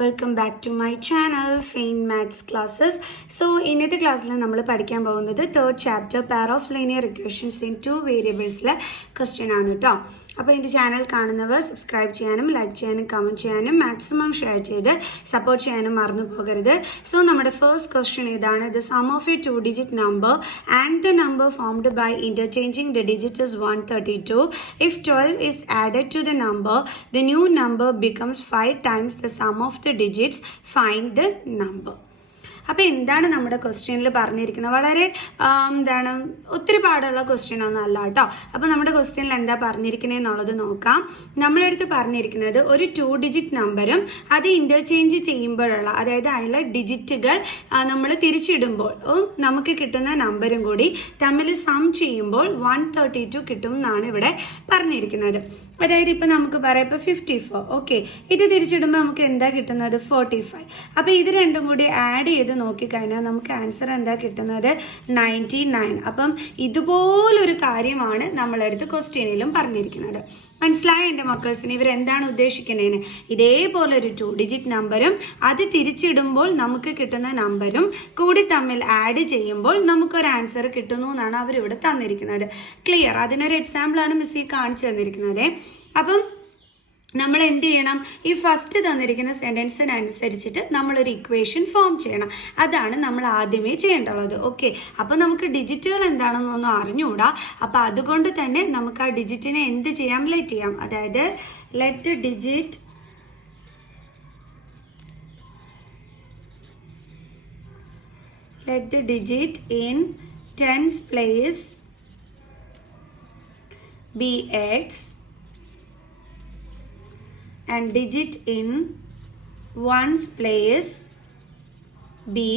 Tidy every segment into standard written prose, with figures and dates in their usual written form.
Welcome back to my channel Fine maths classes. So ഇന്നത്തെ ക്ലാസ്സിൽ നമ്മൾ പഠിക്കാൻ പോകുന്നത് third chapter pair of linear equations in 2 വേരിയബിൾസിലെ ക്വസ്റ്റ്യൻ ആണ് കേട്ടോ. അപ്പോൾ എൻ്റെ ചാനൽ കാണുന്നവർ സബ്സ്ക്രൈബ് ചെയ്യാനും ലൈക്ക് ചെയ്യാനും കമൻറ്റ് ചെയ്യാനും മാക്സിമം ഷെയർ ചെയ്ത് സപ്പോർട്ട് ചെയ്യാനും മറന്നു പോകരുത്. സോ നമ്മുടെ ഫസ്റ്റ് ക്വസ്റ്റ്യൻ ഇതാണ്: the sum of A 2-digit number and the number formed by interchanging the digit is 132. If 12 is added to the number, the new number becomes 5 times the sum of the digits. Find the number. അപ്പോൾ എന്താണ് നമ്മുടെ ക്വസ്റ്റ്യനിൽ പറഞ്ഞിരിക്കുന്നത്? വളരെ ഒത്തിരി പാടുള്ള question ഒന്നും അല്ല കേട്ടോ. അപ്പോൾ നമ്മുടെ ക്വസ്റ്റ്യനിൽ എന്താ പറഞ്ഞിരിക്കുന്നത് എന്നുള്ളത് നോക്കാം. നമ്മളെടുത്ത് പറഞ്ഞിരിക്കുന്നത് ഒരു 2-digit നമ്പറും അത് ഇന്റർചേഞ്ച് ചെയ്യുമ്പോഴുള്ള, അതായത് അതിലെ ഡിജിറ്റുകൾ നമ്മൾ തിരിച്ചിടുമ്പോൾ നമുക്ക് കിട്ടുന്ന നമ്പറും കൂടി തമ്മിൽ സം ചെയ്യുമ്പോൾ 132 കിട്ടും എന്നാണ് ഇവിടെ പറഞ്ഞിരിക്കുന്നത്. അതായത് ഇപ്പം നമുക്ക് പറയാം, ഇപ്പോൾ 54, ഓക്കെ, ഇത് തിരിച്ചിടുമ്പോൾ നമുക്ക് എന്താ കിട്ടുന്നത്? 45. അപ്പോൾ ഇത് രണ്ടും കൂടി ആഡ് ചെയ്ത് നോക്കിക്കഴിഞ്ഞാൽ നമുക്ക് ആൻസർ എന്താ കിട്ടുന്നത്? 99. അപ്പം ഇതുപോലൊരു കാര്യമാണ് നമ്മളെടുത്ത് ക്വസ്റ്റ്യനിലും പറഞ്ഞിരിക്കുന്നത്. മനസ്സിലായ എൻ്റെ മക്കൾസിന് ഇവരെന്താണ് ഉദ്ദേശിക്കുന്നതിന്? ഇതേപോലൊരു 2-digit നമ്പറും അത് തിരിച്ചിടുമ്പോൾ നമുക്ക് കിട്ടുന്ന നമ്പറും കൂടി തമ്മിൽ ആഡ് ചെയ്യുമ്പോൾ നമുക്കൊരു ആൻസർ കിട്ടുന്നു എന്നാണ് അവരിവിടെ തന്നിരിക്കുന്നത്. ക്ലിയർ? അതിനൊരു എക്സാമ്പിളാണ് മിസ് ഈ കാണിച്ചു തന്നിരിക്കുന്നത്. അപ്പം നമ്മൾ എന്ത് ചെയ്യണം? ഈ ഫസ്റ്റ് തന്നിരിക്കുന്ന സെൻറ്റൻസിനനുസരിച്ചിട്ട് നമ്മളൊരു ഇക്വേഷൻ ഫോം ചെയ്യണം. അതാണ് നമ്മൾ ആദ്യമേ ചെയ്യേണ്ടുള്ളത്. ഓക്കെ, അപ്പോൾ നമുക്ക് ഡിജിറ്റുകൾ എന്താണെന്നൊന്നും അറിഞ്ഞുകൂടാ. അപ്പോൾ അതുകൊണ്ട് തന്നെ നമുക്ക് ആ ഡിജിറ്റിനെ എന്ത് ചെയ്യാം? ലെറ്റ് ചെയ്യാം. അതായത് let the digit in tens place be x and digit in ones place be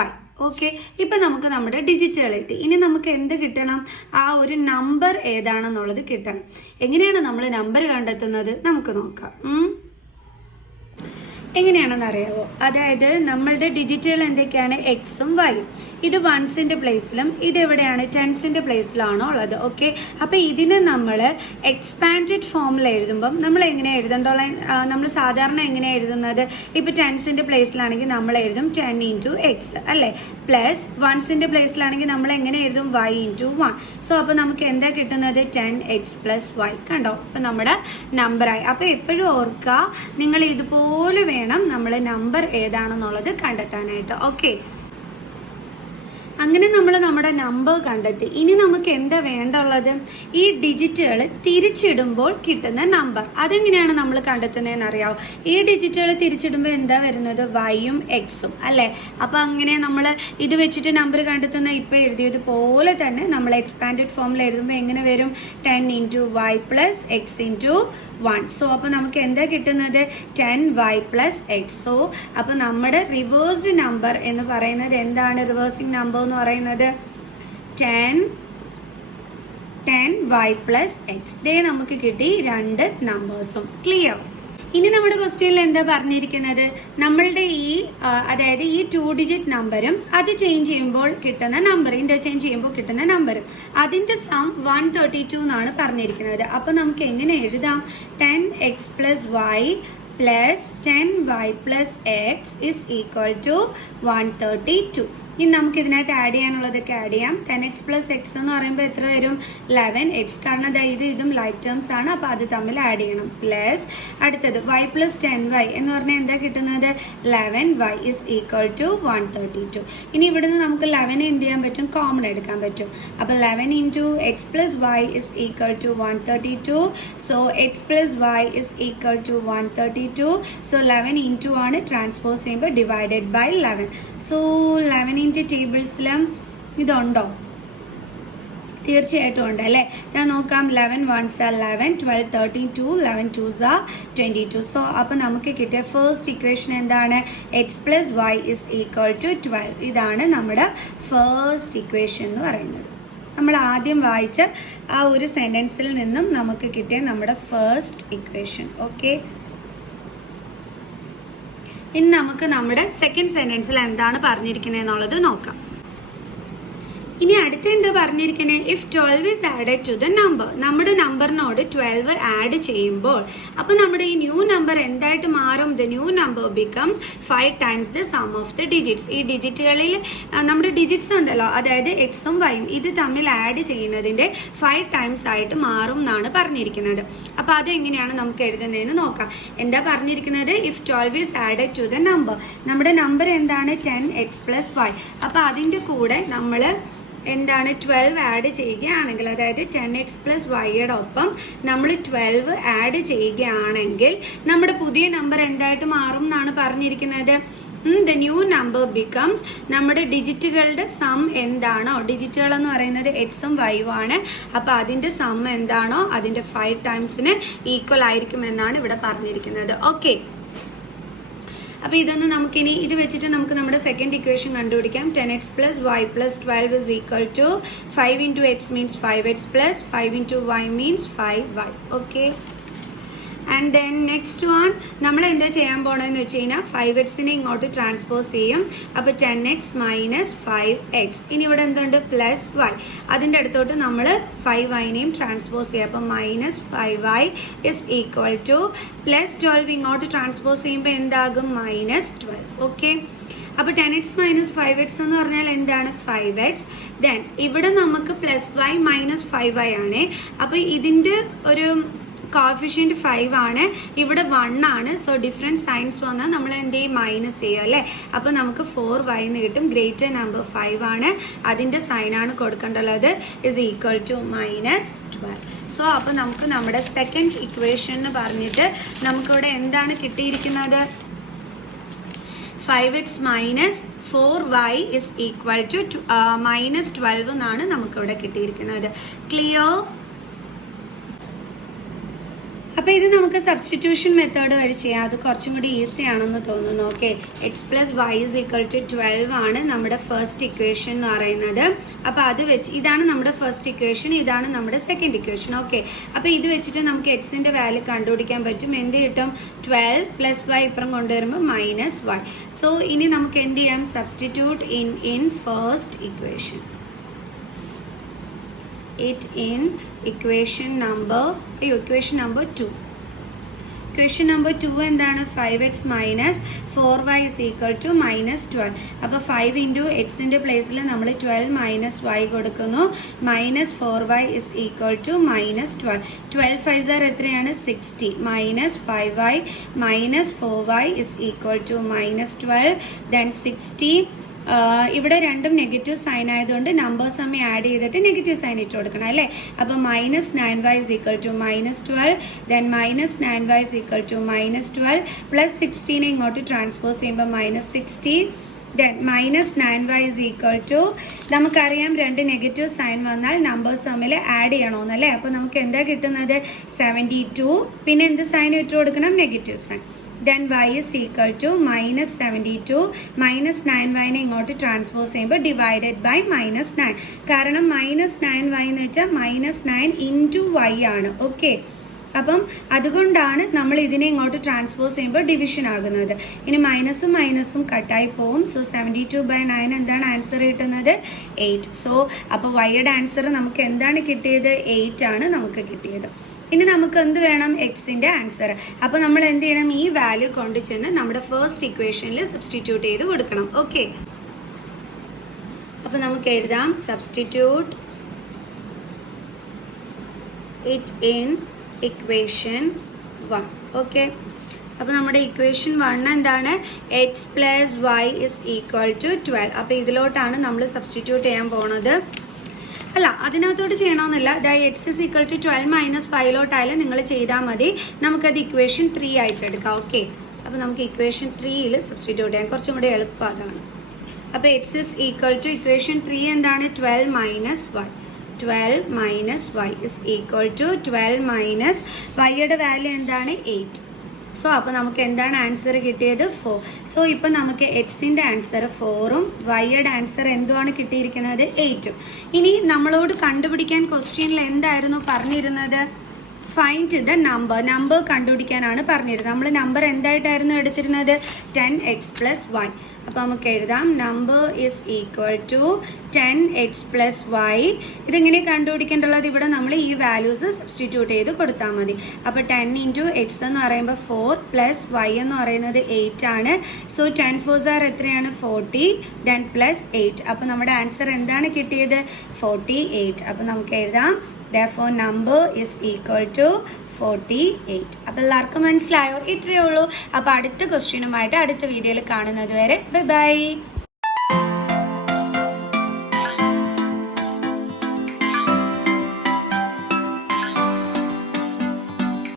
y. Okay, ഇപ്പം നമുക്ക് നമ്മുടെ ഡിജിറ്റുകൾ കിട്ടി. ഇനി നമുക്ക് എന്ത് കിട്ടണം? ആ ഒരു നമ്പർ ഏതാണെന്നുള്ളത് കിട്ടണം. എങ്ങനെയാണ് നമ്മൾ നമ്പർ കണ്ടെത്തുന്നത്? നമുക്ക് നോക്കാം. എങ്ങനെയാണെന്ന് അറിയാവോ? അതായത് നമ്മളുടെ ഡിജിറ്റുകൾ എന്തൊക്കെയാണ്? എക്സും വൈയും. ഇത് വൺസിൻ്റെ പ്ലേസിലും ഇത് എവിടെയാണ്? ടെൻസിൻ്റെ പ്ലേസിലാണോ ഉള്ളത്? ഓക്കെ, അപ്പോൾ ഇതിനെ നമ്മൾ എക്സ്പാൻഡഡ് ഫോമിൽ എഴുതുമ്പം നമ്മൾ എങ്ങനെ എഴുതണ്ടുള്ള? നമ്മൾ സാധാരണ എങ്ങനെയാണ് എഴുതുന്നത്? ഇപ്പോൾ ടെൻസിൻ്റെ പ്ലേസിലാണെങ്കിൽ നമ്മൾ എഴുതും 10 × x അല്ലേ, പ്ലസ് വൺസിൻ്റെ പ്ലേസിലാണെങ്കിൽ നമ്മൾ എങ്ങനെ എഴുതും? y × 1. സോ അപ്പോൾ നമുക്ക് എന്താ കിട്ടുന്നത്? 10x + y. കണ്ടോ? അപ്പോൾ നമ്മുടെ നമ്പറായി. അപ്പോൾ എപ്പോഴും ഓർക്കുക, നിങ്ങൾ ഇതുപോലെ നമ്മൾ നമ്പർ ഏതാണെന്നുള്ളത് കണ്ടെത്താനായിട്ട്. ഓക്കെ, അങ്ങനെ നമ്മൾ നമ്മുടെ നമ്പർ കണ്ടെത്തി. ഇനി നമുക്ക് എന്താ വേണ്ടുള്ളത്? ഈ ഡിജിറ്റുകൾ തിരിച്ചിടുമ്പോൾ കിട്ടുന്ന നമ്പർ. അതെങ്ങനെയാണ് നമ്മൾ കണ്ടെത്തുന്നതെന്ന് അറിയാമോ? ഈ ഡിജിറ്റുകൾ തിരിച്ചിടുമ്പോൾ എന്താ വരുന്നത്? വൈയും എക്സും അല്ലേ. അപ്പോൾ അങ്ങനെ നമ്മൾ ഇത് വെച്ചിട്ട് നമ്പർ കണ്ടെത്തുന്ന ഇപ്പോൾ എഴുതിയതുപോലെ തന്നെ നമ്മൾ എക്സ്പാൻഡഡ് ഫോമിൽ എഴുതുമ്പോൾ എങ്ങനെ വരും? 10 × y + x × 1. സോ അപ്പോൾ നമുക്ക് എന്താ കിട്ടുന്നത്? 10y + x. സോ അപ്പോൾ നമ്മുടെ റിവേഴ്സ്ഡ് നമ്പർ എന്ന് പറയുന്നത് എന്താണ്? റിവേഴ്സിങ് നമ്പർ എന്ന് പറയുന്നത് 10y + x. ദേ നമുക്ക് കിട്ടി രണ്ട് നമ്പേഴ്സും. ക്ലിയർ? ഇനി നമ്മുടെ ക്വസ്റ്റ്യനിൽ എന്താ പറഞ്ഞിരിക്കുന്നത്? നമ്മളുടെ അതായത് ഈ 2-digit നമ്പറും അത് ചേഞ്ച് ചെയ്യുമ്പോൾ കിട്ടുന്ന നമ്പർ, ഇന്റർചേഞ്ച് ചെയ്യുമ്പോൾ കിട്ടുന്ന നമ്പറും അതിൻ്റെ സം 132 എന്നാണ് പറഞ്ഞിരിക്കുന്നത്. അപ്പോൾ നമുക്ക് എങ്ങനെ എഴുതാം? 10x + y + 10y + x is equal to 132. ഇനി നമുക്ക് ഇതിനകത്ത് ആഡ് ചെയ്യാനുള്ളതൊക്കെ ആഡ് ചെയ്യാം. 10x + x എന്ന് പറയുമ്പോൾ എത്ര വരും? 11x. കാരണം ഇതും ലൈക്ക് ടേംസ് ആണ്, അപ്പോൾ അത് തമ്മിൽ ആഡ് ചെയ്യണം. പ്ലസ് അടുത്തത് y + 10y എന്ന് പറഞ്ഞാൽ എന്താ കിട്ടുന്നത്? 11y is equal to 132. ഇനി ഇവിടുന്ന് നമുക്ക് 11 എന്ത് ചെയ്യാൻ പറ്റും? കോമൺ എടുക്കാൻ പറ്റും. അപ്പോൾ 11 × x + y is equal to 132. So x + y is equal to 132. So 11 × ആണ്, ട്രാൻസ്പോസ് ചെയ്യുമ്പോൾ ഡിവൈഡഡ് ബൈ 11. സോ 11 ടേബിൾസിലും ഇതുണ്ടോ? തീർച്ചയായിട്ടും ഉണ്ട് അല്ലേ. ഞാൻ നോക്കാം. 11 1s are 11, 12 13 2, 11 2s are 22. So അപ്പോൾ നമുക്ക് കിട്ടിയ ഫസ്റ്റ് ഇക്വേഷൻ എന്താണ്? x + y is equal to 12. ഇതാണ് നമ്മുടെ ഫസ്റ്റ് ഇക്വേഷൻ എന്ന് പറയുന്നത്. നമ്മൾ ആദ്യം വായിച്ച ആ ഒരു സെൻറ്റൻസിൽ നിന്നും നമുക്ക് കിട്ടിയ നമ്മുടെ ഫസ്റ്റ് ഇക്വേഷൻ. ഓക്കെ, ഇനി നമുക്ക് നമ്മുടെ സെക്കൻഡ് സെൻറ്റൻസിൽ എന്താണ് പറഞ്ഞിരിക്കുന്നത് എന്നുള്ളത് നോക്കാം. ഇനി അടുത്ത എന്താ പറഞ്ഞിരിക്കുന്നത്? If 12 is added to the number, നമ്മുടെ നമ്പറിനോട് 12 ആഡ് ചെയ്യുമ്പോൾ അപ്പോൾ നമ്മുടെ ഈ ന്യൂ നമ്പർ എന്തായിട്ട് മാറും? The new number becomes 5 times the sum of the digits. ഈ ഡിജിറ്റുകളിൽ നമ്മുടെ ഡിജിറ്റ്സ് ഉണ്ടല്ലോ, അതായത് എക്സും വൈയും ഇത് തമ്മിൽ ആഡ് ചെയ്യുന്നതിൻ്റെ 5 times ആയിട്ട് മാറും എന്നാണ് പറഞ്ഞിരിക്കുന്നത്. അപ്പോൾ അതെങ്ങനെയാണ് നമുക്ക് എഴുതുന്നതെന്ന് നോക്കാം. എന്താ പറഞ്ഞിരിക്കുന്നത്? If 12 is added to the number, നമ്മുടെ നമ്പർ എന്താണ്? 10x plus y. അപ്പോൾ അതിൻ്റെ കൂടെ നമ്മൾ എന്താണ് 12 ആഡ് ചെയ്യുകയാണെങ്കിൽ, അതായത് 10x പ്ലസ് വൈയുടെ ഒപ്പം നമ്മൾ 12 ആഡ് ചെയ്യുകയാണെങ്കിൽ നമ്മുടെ പുതിയ നമ്പർ എന്തായിട്ട് മാറും എന്നാണ് പറഞ്ഞിരിക്കുന്നത്? ദ ന്യൂ നമ്പർ ബിക്കംസ്, നമ്മുടെ ഡിജിറ്റുകളുടെ സം എന്താണോ, ഡിജിറ്റുകൾ എന്ന് പറയുന്നത് എക്സും വൈയും ആണ്, അപ്പോൾ അതിൻ്റെ സം എന്താണോ അതിൻ്റെ 5 ടൈംസിന് ഈക്വൽ ആയിരിക്കും എന്നാണ് ഇവിടെ പറഞ്ഞിരിക്കുന്നത്. ഓക്കെ, അപ്പോൾ ഇതൊന്ന് നമുക്കിനി ഇത് വെച്ചിട്ട് നമുക്ക് നമ്മുടെ സെക്കൻഡ് ഇക്വേഷൻ കണ്ടുപിടിക്കാം. 10x plus y plus 12 is equal to 5 into x means 5x plus 5 into y means 5y. Okay. And then next one നമ്മൾ എന്താ ചെയ്യാൻ പോകണമെന്ന് വെച്ച് കഴിഞ്ഞാൽ 5x ഇങ്ങോട്ട് ട്രാൻസ്പോസ് ചെയ്യും. അപ്പോൾ 10x മൈനസ് 5x. ഇനി ഇവിടെ എന്തുണ്ട്? Plus y. അതിൻ്റെ അടുത്തോട്ട് നമ്മൾ 5y ട്രാൻസ്പോസ് ചെയ്യും. അപ്പോൾ minus 5y is equal two plus 12 ഇങ്ങോട്ട് ട്രാൻസ്പോസ് ചെയ്യുമ്പോൾ എന്താകും? മൈനസ് 12. ഓക്കെ, അപ്പോൾ 10x മൈനസ് 5x എന്ന് പറഞ്ഞാൽ എന്താണ്? 5x. ദെൻ ഇവിടെ നമുക്ക് പ്ലസ് y മൈനസ് 5y ആണ്. അപ്പോൾ ഇതിൻ്റെ ഒരു കോഫിഷ്യൻറ്റ് 5 ആണ്, ഇവിടെ 1 ആണ്. സോ ഡിഫറെൻറ്റ് സൈൻസ് വന്നാൽ നമ്മൾ എന്ത് ചെയ്യും? മൈനസ് ചെയ്യും അല്ലേ. അപ്പോൾ നമുക്ക് 4y എന്ന് കിട്ടും. ഗ്രേറ്റർ നമ്പർ 5 ആണ്, അതിൻ്റെ സൈനാണ് കൊടുക്കേണ്ടുള്ളത്. Is equal to minus 12. So അപ്പോൾ നമുക്ക് നമ്മുടെ സെക്കൻഡ് ഇക്വേഷൻ എന്ന് പറഞ്ഞിട്ട് നമുക്കിവിടെ എന്താണ് കിട്ടിയിരിക്കുന്നത്? 5x minus 4y is equal to minus 12 എന്നാണ് നമുക്കിവിടെ കിട്ടിയിരിക്കുന്നത്. ക്ലിയർ? അപ്പോൾ ഇത് നമുക്ക് സബ്സ്റ്റിറ്റ്യൂഷൻ മെത്തേഡ് വഴി ചെയ്യാം. അത് കുറച്ചും കൂടി ഈസി ആണെന്ന് തോന്നുന്നു. Okay, X plus Y is equal to 12 ആണ് നമ്മുടെ ഫസ്റ്റ് ഇക്വേഷൻ എന്ന് പറയുന്നത്. അപ്പോൾ അത് വെച്ച് ഇതാണ് നമ്മുടെ ഫസ്റ്റ് ഇക്വേഷൻ, ഇതാണ് നമ്മുടെ സെക്കൻഡ് ഇക്വേഷൻ. ഓക്കെ, അപ്പോൾ ഇത് വെച്ചിട്ട് നമുക്ക് എക്സിൻ്റെ വാല്യൂ കണ്ടുപിടിക്കാൻ പറ്റും. എന്ത് കിട്ടും? 12 പ്ലസ് വൈ ഇപ്പുറം കൊണ്ടുവരുമ്പോൾ മൈനസ് വൈ. സോ ഇനി നമുക്ക് എന്ത് ചെയ്യാം? Substitute in first equation. It in equation number 2. Equation number 2 എന്താണ്? 5x minus 4y is equal to minus 12. അപ്പോൾ 5 into xൻ്റെ പ്ലേസിൽ നമ്മൾ 12 minus y കൊടുക്കുന്നു. minus 4y is equal to minus 12. 12 5 are എത്രയാണ്? 60. minus 5y minus 4y is equal to minus 12. then 60. ഇവിടെ രണ്ടും negative sign ആയതുകൊണ്ട് numbers തമ്മിൽ ആഡ് ചെയ്തിട്ട് നെഗറ്റീവ് സൈൻ ഇട്ട് കൊടുക്കണം അല്ലേ. അപ്പോൾ minus 9y is equal to minus 12. Then minus 9y is equal to minus 12 plus 16 ഇങ്ങോട്ട് ട്രാൻസ്പോസ് ചെയ്യുമ്പോൾ minus 60. Then minus 9y is equal to, നമുക്കറിയാം രണ്ട് നെഗറ്റീവ് സൈൻ വന്നാൽ നമ്പേഴ്സ് തമ്മിൽ ആഡ് ചെയ്യണമെന്നല്ലേ. അപ്പോൾ നമുക്ക് എന്താ കിട്ടുന്നത്? 72. പിന്നെ എന്ത് സൈൻ ഇട്ട് കൊടുക്കണം? Negative sign. then y is equal to minus 72. minus 9y ഇങ്ങോട്ട് ട്രാൻസ്പോസ് ചെയ്യുമ്പോൾ ഡിവൈഡഡ് ബൈ minus 9. കാരണം minus 9y എന്ന് വെച്ചാൽ minus 9 into y ആണ്. ഓക്കെ, അപ്പം അതുകൊണ്ടാണ് നമ്മൾ ഇതിനെ ഇങ്ങോട്ട് ട്രാൻസ്പോസ് ചെയ്യുമ്പോൾ ഡിവിഷൻ ആകുന്നത്. ഇനി മൈനസും മൈനസും കട്ടായി പോവും. സോ 72/9 എന്താണ് ആൻസർ കിട്ടുന്നത്? 8. സോ അപ്പോൾ വൈയുടെ ആൻസർ നമുക്ക് എന്താണ് കിട്ടിയത്? 8 ആണ് നമുക്ക് കിട്ടിയത്. ഇനി നമുക്ക് എന്ത് വേണം? എക്സിൻ്റെ ആൻസർ. അപ്പോൾ നമ്മൾ എന്ത് ചെയ്യണം? ഈ വാല്യൂ കൊണ്ടു ചെന്ന് നമ്മുടെ ഫസ്റ്റ് ഇക്വേഷനിൽ സബ്സ്റ്റിറ്റ്യൂട്ട് ചെയ്ത് കൊടുക്കണം. ഓക്കെ, അപ്പോൾ നമുക്ക് എഴുതാം substitute it in equation 1. Okay, അപ്പോൾ നമ്മുടെ ഇക്വേഷൻ 1 എന്താണ്? X plus Y is equal to 12. അപ്പോൾ ഇതിലോട്ടാണ് നമ്മൾ സബ്സ്റ്റിറ്റ്യൂട്ട് ചെയ്യാൻ പോണത്. അല്ല, അതിനകത്തോട്ട് ചെയ്യണമെന്നില്ല. X is equal to 12 minus 5 നിങ്ങൾ ചെയ്താൽ മതി. നമുക്കത് ഇക്വേഷൻ 3 ആയിട്ട് എടുക്കാം. ഓക്കെ, അപ്പോൾ നമുക്ക് ഇക്വേഷൻ 3യിൽ സബ്സ്റ്റിറ്റ്യൂട്ട് ചെയ്യാം. കുറച്ചും കൂടി എളുപ്പം അതാണ്. അപ്പോൾ X is equal to equation 3 എന്താണ്? 12 minus Y. 12 minus Y is equal to 12 minus വൈയുടെ വാല്യൂ എന്താണ്? 8. സോ അപ്പോൾ നമുക്ക് എന്താണ് ആൻസർ കിട്ടിയത്? 4. സോ ഇപ്പം നമുക്ക് എക്സിൻ്റെ ആൻസർ 4ഉം വൈയുടെ ആൻസർ എന്തുമാണ് കിട്ടിയിരിക്കുന്നത്? 8ഉം. ഇനി നമ്മളോട് കണ്ടുപിടിക്കാൻ ക്വസ്റ്റ്യനിൽ എന്തായിരുന്നു പറഞ്ഞിരുന്നത്? ഫൈൻഡ് ദ നമ്പർ കണ്ടുപിടിക്കാനാണ് പറഞ്ഞിരുന്നത്. നമ്മൾ നമ്പർ എന്തായിട്ടായിരുന്നു എടുത്തിരുന്നത്? 10x plus Y. അപ്പോൾ നമുക്ക് എഴുതാം number is equal to 10x + y. ഇതെങ്ങനെ കണ്ടുപിടിക്കേണ്ടുള്ളത്? ഇവിടെ നമ്മൾ ഈ വാല്യൂസ് സബ്സ്റ്റിറ്റ്യൂട്ട് ചെയ്ത് കൊടുത്താൽ മതി. അപ്പോൾ 10 × x എന്ന് പറയുമ്പോൾ 4 + y എന്ന് പറയുന്നത് 8 ആണ്. സോ 10 4s are എത്രയാണ്? 40, then +8. അപ്പോൾ നമ്മുടെ ആൻസർ എന്താണ് കിട്ടിയത്? 48. അപ്പോൾ നമുക്ക് എഴുതാം therefore number is equal to 48. അപ്പോൾ എല്ലാവർക്കും മനസ്സിലായോ? ഇത്രയേ ഉള്ളൂ. അപ്പോൾ അടുത്ത ക്വസ്റ്റ്യനുമായിട്ട് അടുത്ത വീഡിയോയിൽ കാണുന്നത് വരെ ബൈ ബൈ.